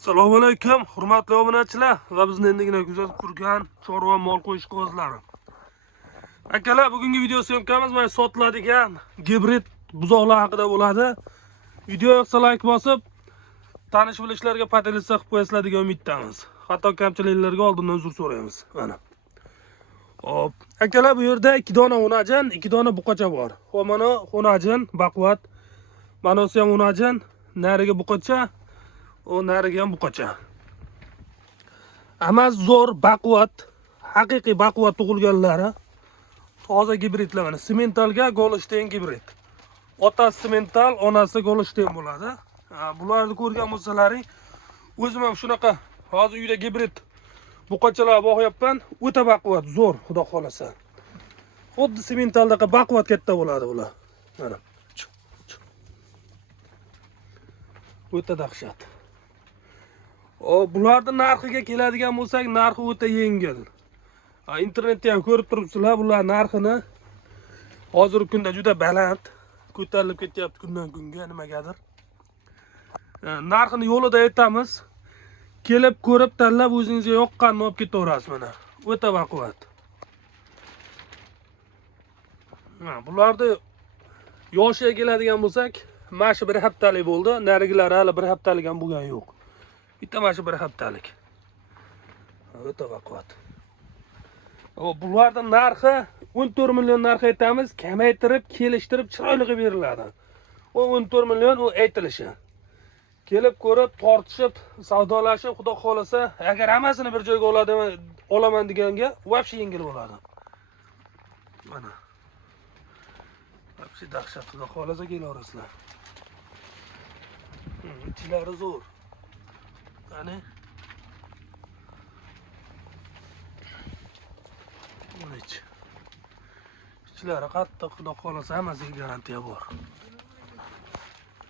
Assalomu alaykum, hurmatli obunachilar va bizni endigina kuzatib turgan chorva mol qo'yish qog'ozlari. Akalar, bugungi video syomkamiz mana sotiladigan gibrid buzoqlar haqida bo'ladi. Video yoqsa like bosib, tanish bilishlarga podelitsiya qilib qo'yasizlar degan umiddamiz. Hatto kamchiliklarga oldindan uzr so'raymiz. Mana. Hop, akalar, bu yerda 2 dona o'najin, 2 dona buqacha bor. Xo'p, mana o'najin, baquvvat. Mana o'si ham o'najin, nariga buqacha. O nariga ham buqacha. Hammasi zo'r, baquvvat, haqiqiy baquvvat tug'ilganlari. Toza gibridlar mana Simmentalga Golshtayn gibrid. Otasi Simmental, onasi Golshtayn bo'ladi. Bularni ko'rgan bo'lsalaring, o'zim ham shunaqa hozir uyda gibrid buqachalar boqyapman. O'ta baquvvat, zo'r, xudo xolasa. Xuddi Simmentaldaqa baquvvat katta bo'ladi bular. Mana. O'ta dahshat. Bularning narxiga keladigan bo'lsak, narxi o'ta yengil. Internetda ham ko'rib turibsizlar, bular narxini hozirgi kunda juda baland ko'tarilib ketyapti kundan kunga nimagadir. Narxini yo'lida aytamiz. Kelib ko'rib tanlab o'zingizga yoqqanini olib ketaverasiz mana. O'ta baquvvat. Bularni yoshiga keladigan bo'lsak, mana shu 1 haftalik bo'ldi. Narigilari hali 1 haftalik ham bo'lgani yo'q. Bitta mana shu 1 haftalik. O'ta baquvvat. Bularning narxi 14 million narx aytamiz, kamaytirib, kelishtirib, chiroyli qilib beriladi. O 14 million u aytilishi. Kelib ko'rib, tortishib, savdolashib, xudo xolasa, agar hammasini bir joyga olaman deganga, vobshe yengil bo'ladi. Mana. Vobshe dahshat, xudo xolasa kelaverasizlar. Ichlari zo'r. Qani? Ichlari qattiq, xudo xolasa hammasiga garantiya bor.